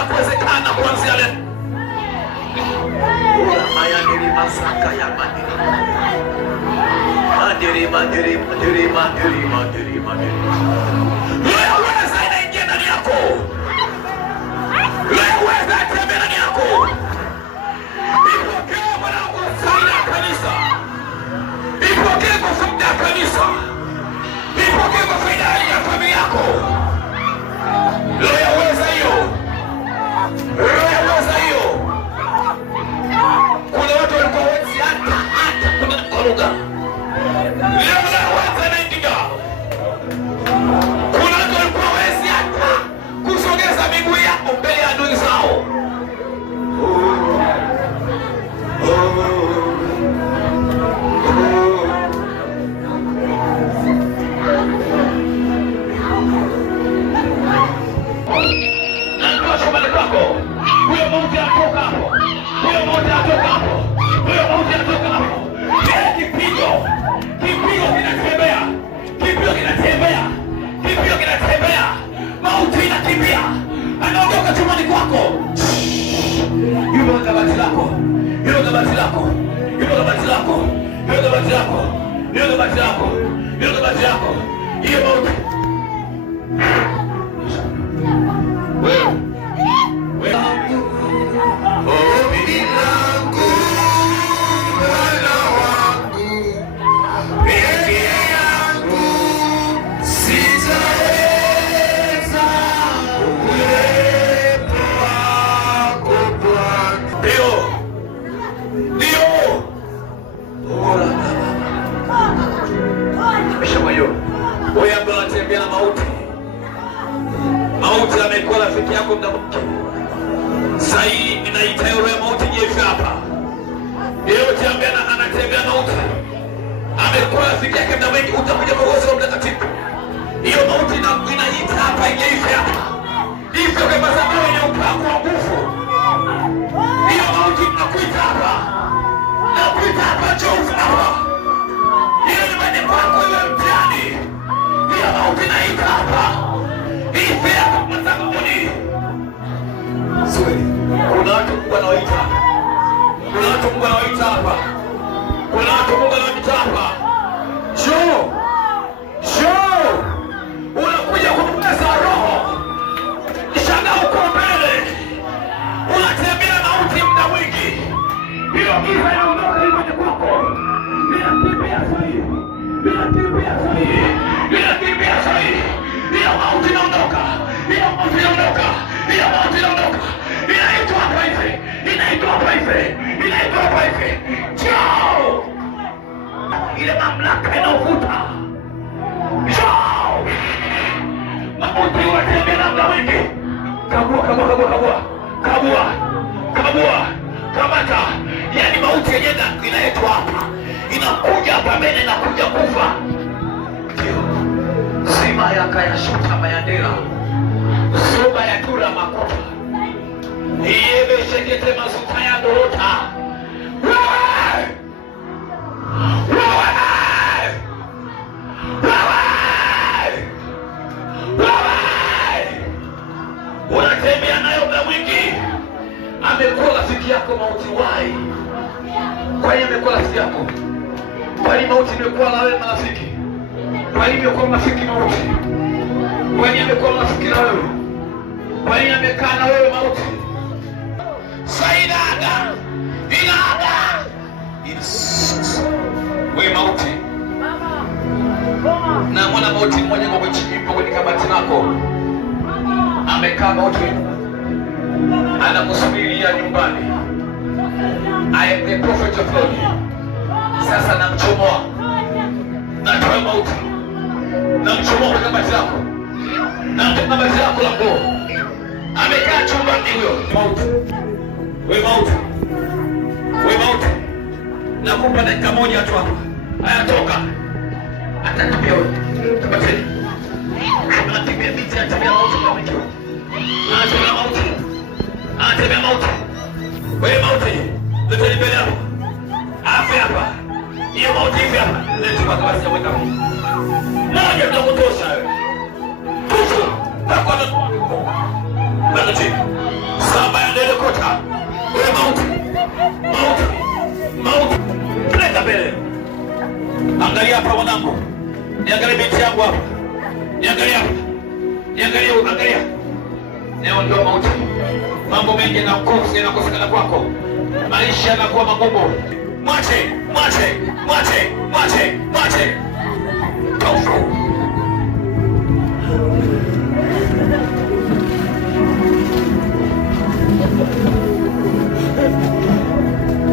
inakwenda kuwezekana kuanzia leo. Mayandiri masaka ya mandiri. Mandiri. Leo uweza inaingia ndani yako. Leo uweza tembea ndani yako. Ipokee mwanangu faida ya kanisa. Ipokee kwa faida ya kanisa. Ipokee kwa faida ya familia yako. Leo uweza hiyo. Kuna watu walikuwa wezi hata kuna kwa lugha. Leo wezi anaingia. Kuna watu walikuwa wezi hata kusogeza miguu yako mbele ya adui zao. Huyo mauti atoka hapo. Huyo mauti atoka hapo. Huyo mauti atoka hapo. Kipigo kinatembea. Kipigo kinatembea. Mauti inakimbia. Anaondoka chumani kwako. Yuko kabati lako. Hiyo mauti. Wewe mauti amekuwa rafiki yako muda mwingi. Sasa hii ninaita roho ya mauti jeshi hapa. Yeyote ambaye anatembea mauti amekuwa rafiki yake muda mwingi, utakuja kwa uwezo wa Mtakatifu. Hiyo mauti inaita hapa jeshi hapa. Hivyo kwa sababu ni upako wa nguvu. Hiyo mauti inakuita hapa. Nakuita hapa Jehova hapa. Hiyo ni maneno yako ya mtani. Hiyo mauti inaita hapa. Kuna watu Mungu anawaita hapa. Njoo. Unakuja kumeza roho. Shangaa uko mbele. Unatembea mauti muda mwingi. Hiyo giza inaondoka hivi kwako. Ninakimbia sahihi. Hiyo mauti inaondoka. Inaitwa hapa hivi. Njoo. Ile mamlaka inavuta. Njoo. Mauti unatembea na muda mwingi. Kabua. Kamata. Yaani mauti yenyewe inaitwa hapa. Inakuja hapa mbele, inakuja kufa. Sima yakayashuta mayandera. Soba ya tura makuta. Iyebe shekete masuta ya dorota. Unatembea nayo muda mwingi. Amekuwa rafiki yako mauti wai. Kwa hiyo amekuwa rafiki yako. Kwa hiyo mauti imekuwa na wewe marafiki. Kwa hiyo amekuwa marafiki mauti. Kwa hiyo amekuwa marafiki na wewe. Kwa hiyo amekaa na wewe mauti. Saidada. Inaga. Wewe mauti. Na mwana mauti mmoja kwa chini kwenye kabati lako. Amekaa mauti. Anakusubiria nyumbani. I am the prophet of God. Sasa namchomoa. Natoa mauti. Namchomoa kwa kabati lako. Namtoa kabati lako la nguo. Amekaa chumbani huyo. Mauti. Wewe mauti. Nakupa dakika moja tu hapa. Haya toka. Atatupia wewe. Kabateni. Anatembea miti, anatembea mauti kwa miti. Anatembea mauti. Wewe mauti. Leteni mbele hapo. Hapa. Hiyo mauti hivi hapa. Leta kwa kabati ya weka. Moja tutakutosha wewe. Tufu. Hapo ndo. Bado chini. Niangalie binti yangu hapa. Niangalie hapa. Niangalie, angalia. Naondoa mauti. Mambo mengi yanakosekana kwako. Maisha yanakuwa magumu. Mwache, mwache, mwache, mwache, mwache. Tofu.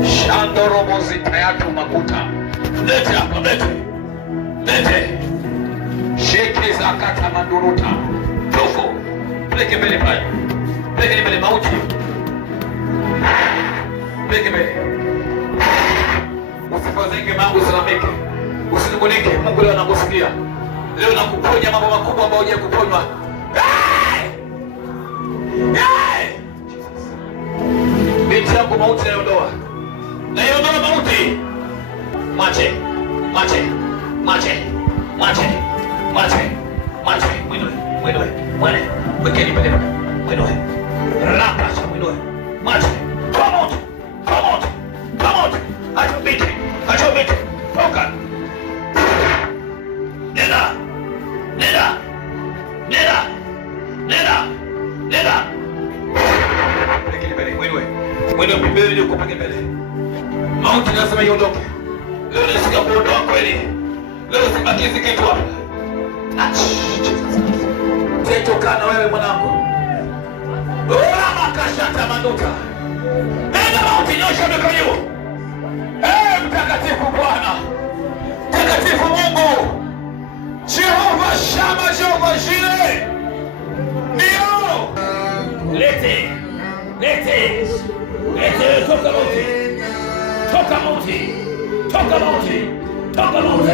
Shandorobozi tayatu makuta. Lete hapa, lete. Lete. Sheke za kata manduruta. Tofu. Peleke mbele pale. Peleke mbele mauti. Peleke mbele. Usifadhaike mambo salamike. Usinungunike, Mungu leo anakusikia. Leo nakuponya mambo makubwa ambayo hujakuponywa. Binti yangu mauti naiondoa. Naiondoa mauti. Mwache. Mwache. Mwache. Mwache. Mwache. Mwache. Mwinue. Mwinue. Mwene. Wekeni pale. Mwinue. Rapa cha mwinue. Mwache. Toa moto. Toa moto. Toa moto. Acha binti. Acha binti. Toka. Nenda. Nenda. Nenda. Nenda. Nenda. Wekeni pale. Mwinue. Mwinue mbele yuko pale mbele. Mauti lazima iondoke. Leo nasikia kuondoa kweli. Leo sibakizi kitu hapa. Tetokana wewe mwanangu. Rama kashata manduka. Nenda mauti, nyosha mikono yako. Mtakatifu Bwana. Mtakatifu Mungu. Jehova Shama, Jehova Jire. Ndio. Lete. Lete. Lete, toka mauti. Toka mauti. Toka mauti. Toka mauti.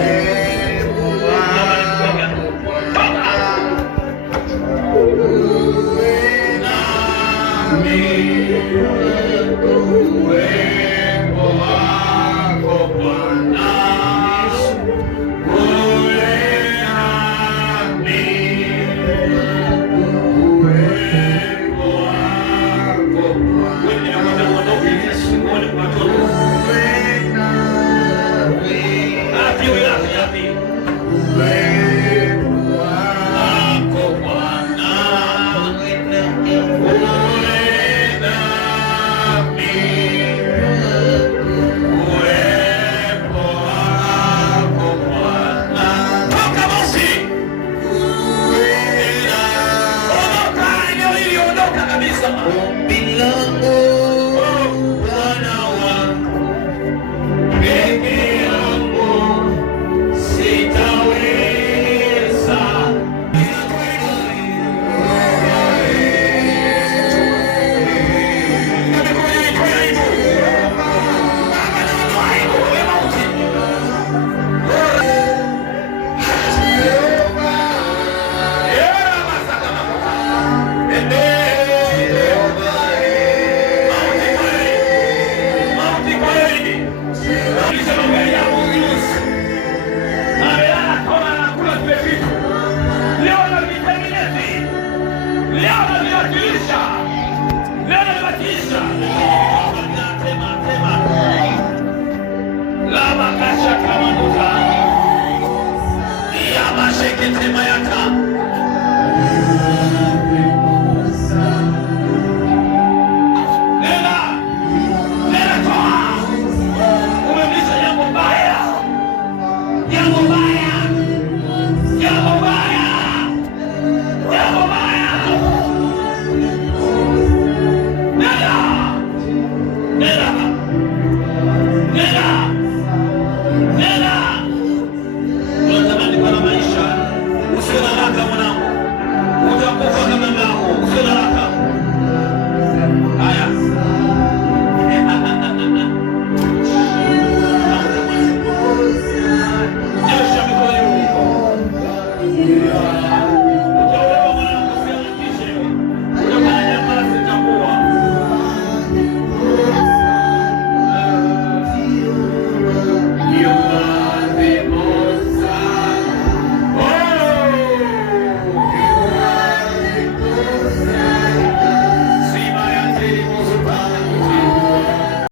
Yeah.